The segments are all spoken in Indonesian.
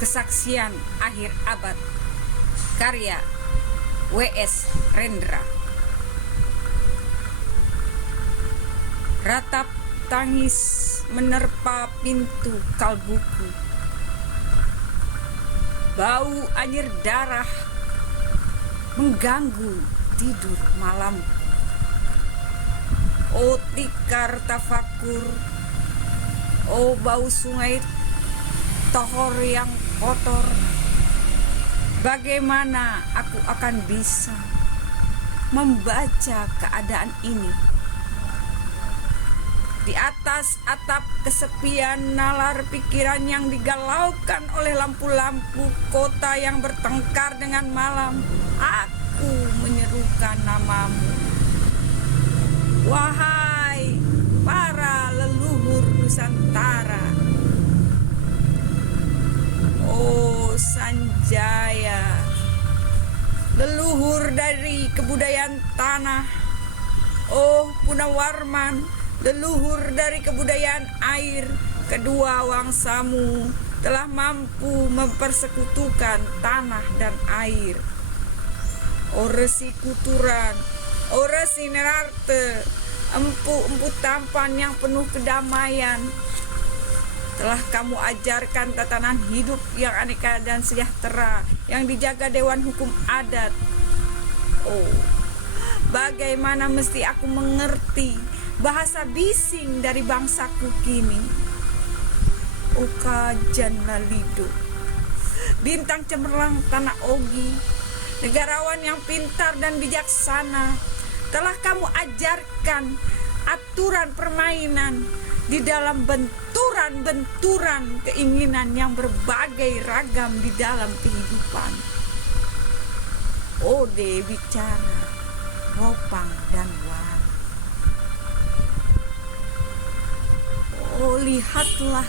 Kesaksian Akhir Abad, karya W.S. Rendra. Ratap tangis menerpa pintu kalbuku, bau anjir darah mengganggu tidur malamku. Oh tikar tafakur, oh bau sungai tohor yang kotor, bagaimana aku akan bisa membaca keadaan ini? Di atas atap kesepian nalar pikiran yang digalaukan oleh lampu-lampu kota yang bertengkar dengan malam, aku menyerukan namamu. Wahai para leluhur Nusantara, oh Sanjaya, leluhur dari kebudayaan tanah. Oh Punawarman, leluhur dari kebudayaan air. Kedua wangsamu telah mampu mempersekutukan tanah dan air. Oh Resi Kuturan, oh Resi Nerarte, empu-empu tampan yang penuh kedamaian, telah kamu ajarkan tatanan hidup yang aneka dan sejahtera yang dijaga Dewan Hukum Adat. Oh, bagaimana mesti aku mengerti bahasa bising dari bangsaku kini? Oh Kajan Lalido, bintang cemerlang tanah Ogi, negarawan yang pintar dan bijaksana, telah kamu ajarkan aturan permainan di dalam benturan-benturan keinginan yang berbagai ragam di dalam kehidupan. Ode bicara, Ropang dan War. Oh lihatlah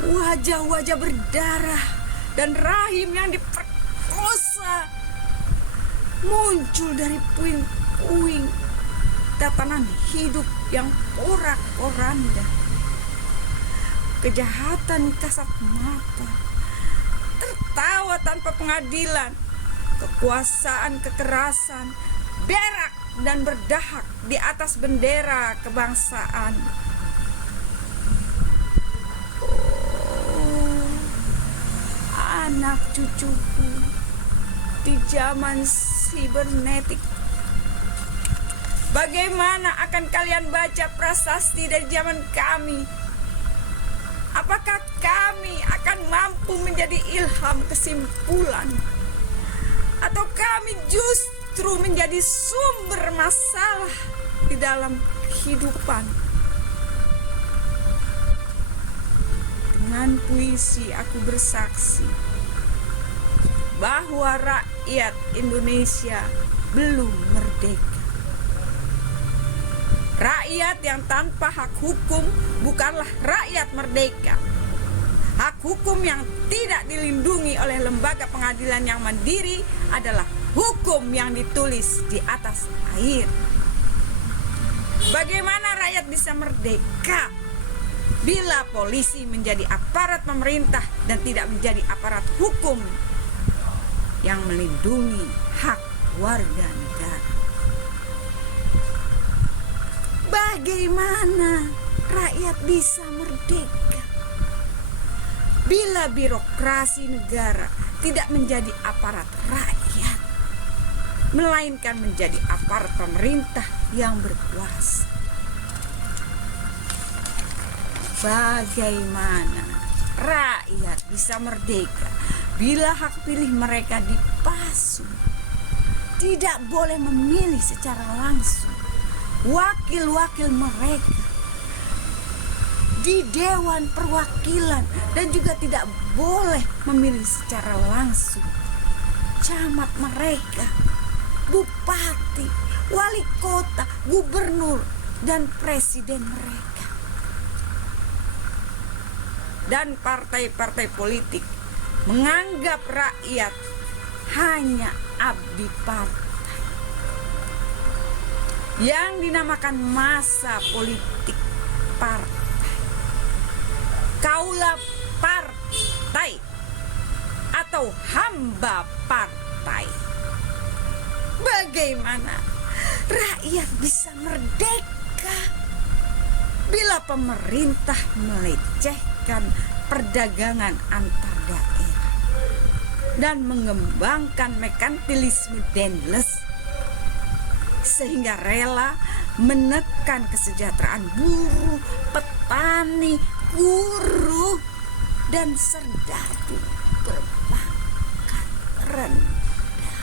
wajah-wajah berdarah dan rahim yang diperkosa muncul dari puing-puing tatanan hidup yang porak-poranda. Kejahatan kasat mata, tertawa tanpa pengadilan, kekuasaan kekerasan, berak dan berdahak di atas bendera kebangsaan. Oh, anak cucuku di zaman sibernetik, bagaimana akan kalian baca prasasti dari zaman kami? Apakah kami akan mampu menjadi ilham kesimpulan? Atau kami justru menjadi sumber masalah di dalam kehidupan? Dengan puisi aku bersaksi bahwa rakyat Indonesia belum merdeka. Rakyat yang tanpa hak hukum bukanlah rakyat merdeka. Hak hukum yang tidak dilindungi oleh lembaga pengadilan yang mandiri adalah hukum yang ditulis di atas air. Bagaimana rakyat bisa merdeka bila polisi menjadi aparat pemerintah dan tidak menjadi aparat hukum yang melindungi hak warga negara? Bagaimana rakyat bisa merdeka bila birokrasi negara tidak menjadi aparat rakyat, melainkan menjadi aparat pemerintah yang berkuasa? Bagaimana rakyat bisa merdeka bila hak pilih mereka dipalsu, tidak boleh memilih secara langsung wakil-wakil mereka di Dewan Perwakilan, dan juga tidak boleh memilih secara langsung camat mereka, bupati, wali kota, gubernur, dan presiden mereka. Dan partai-partai politik menganggap rakyat hanya abdi partai yang dinamakan massa politik partai. Kaulah partai atau hamba partai. Bagaimana rakyat bisa merdeka bila pemerintah melecehkan perdagangan antar daerah dan mengembangkan merkantilisme Daendels sehingga rela menekan kesejahteraan buruh, petani, guru, dan serdadu berpangkat rendah.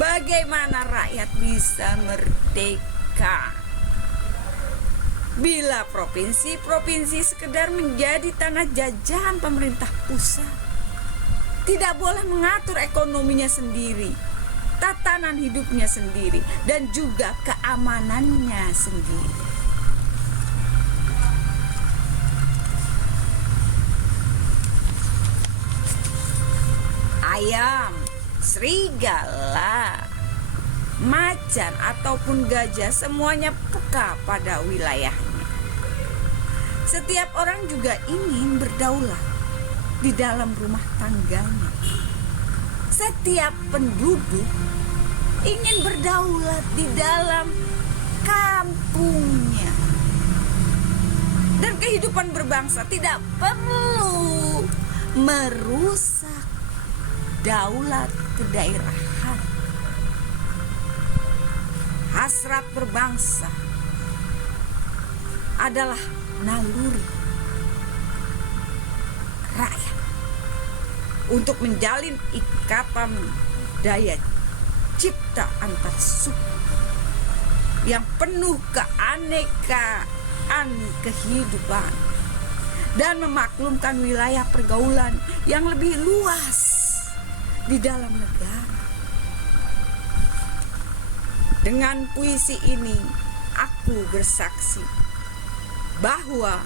Bagaimana rakyat bisa merdeka bila provinsi-provinsi sekedar menjadi tanah jajahan pemerintah pusat? Tidak boleh mengatur ekonominya sendiri, tatanan hidupnya sendiri, dan juga keamanannya sendiri. Ayam, serigala, macan ataupun gajah semuanya peka pada wilayahnya. Setiap orang juga ingin berdaulat di dalam rumah tangganya. Setiap penduduk ingin berdaulat di dalam kampungnya. Dan kehidupan berbangsa tidak perlu merusak daulat kedaerahan. Hasrat berbangsa adalah naluri rakyat untuk menjalin ikatan daya cipta antar suku yang penuh keanekaan kehidupan dan memaklumkan wilayah pergaulan yang lebih luas di dalam negara. Dengan puisi ini aku bersaksi bahwa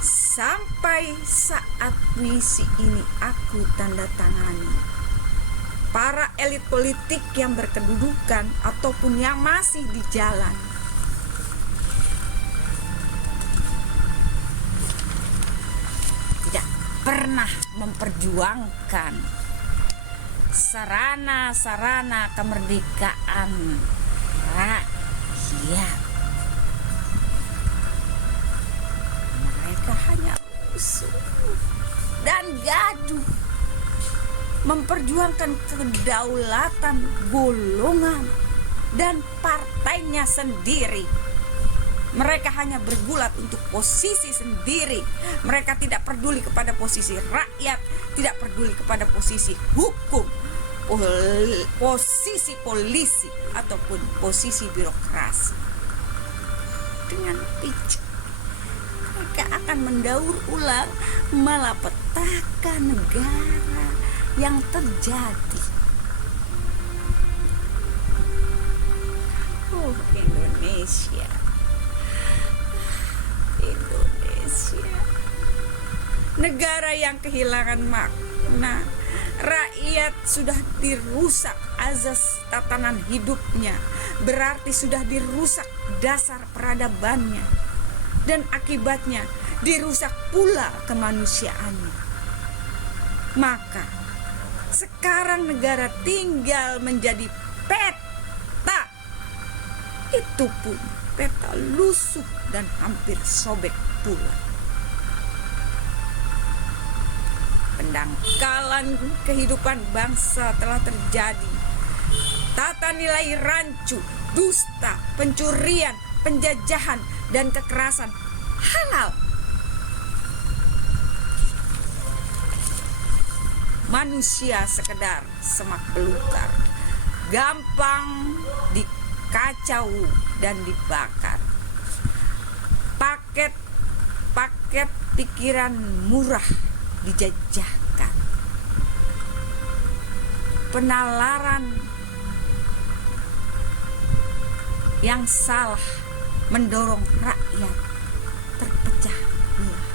sampai saat puisi ini aku tanda tangani, para elit politik yang berkedudukan ataupun yang masih di jalan tidak pernah memperjuangkan sarana-sarana kemerdekaan rakyat. Mereka hanya musuh dan gaduh, memperjuangkan kedaulatan golongan dan partainya sendiri. Mereka hanya bergulat untuk posisi sendiri. Mereka tidak peduli kepada posisi rakyat, tidak peduli kepada posisi hukum, posisi polisi ataupun posisi birokrasi. Dengan bijak mereka akan mendaur ulang malapetaka negara yang terjadi. Oh, Indonesia, negara yang kehilangan makna. Rakyat sudah dirusak azas tatanan hidupnya, berarti sudah dirusak dasar peradabannya, dan akibatnya dirusak pula kemanusiaannya. Maka sekarang negara tinggal menjadi peta. Itu pun peta lusuh dan hampir sobek pula. Pendangkalan kehidupan bangsa telah terjadi. Tata nilai rancu, dusta, pencurian, penjajahan, dan kekerasan halal. Manusia sekedar semak belukar, gampang dikacau dan dibakar. Paket pikiran murah dijajahkan. Penalaran yang salah mendorong rakyat terpecah belah.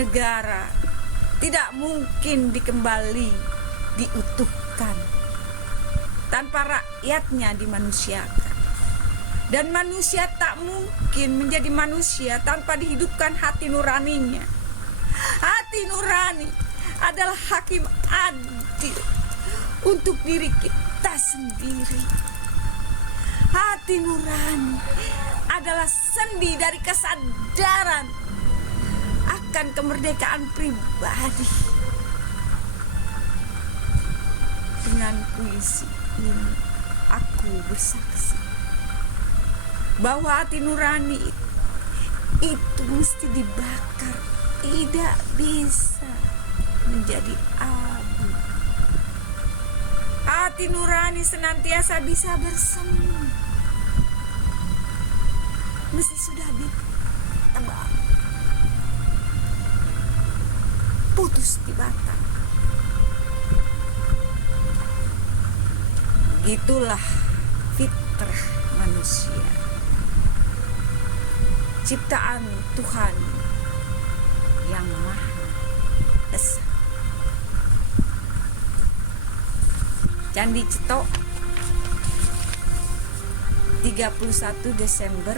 Negara tidak mungkin diutuhkan tanpa rakyatnya dimanusiakan. Dan manusia tak mungkin menjadi manusia tanpa dihidupkan hati nuraninya. Hati nurani adalah hakim adil untuk diri kita sendiri. Hati nurani adalah sendi dari kesadaran akan kemerdekaan pribadi. Dengan puisi ini aku bersaksi bahwa hati nurani itu mesti dibakar, tidak bisa menjadi abu. Hati nurani senantiasa bisa bersemi, mesti sudah ditebak, putus di batang. Gitulah fitrah manusia, ciptaan Tuhan yang Maha Esa. Candi Cetok, 31 Desember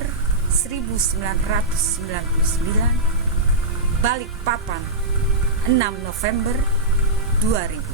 1999, Balikpapan, 6 November 2000.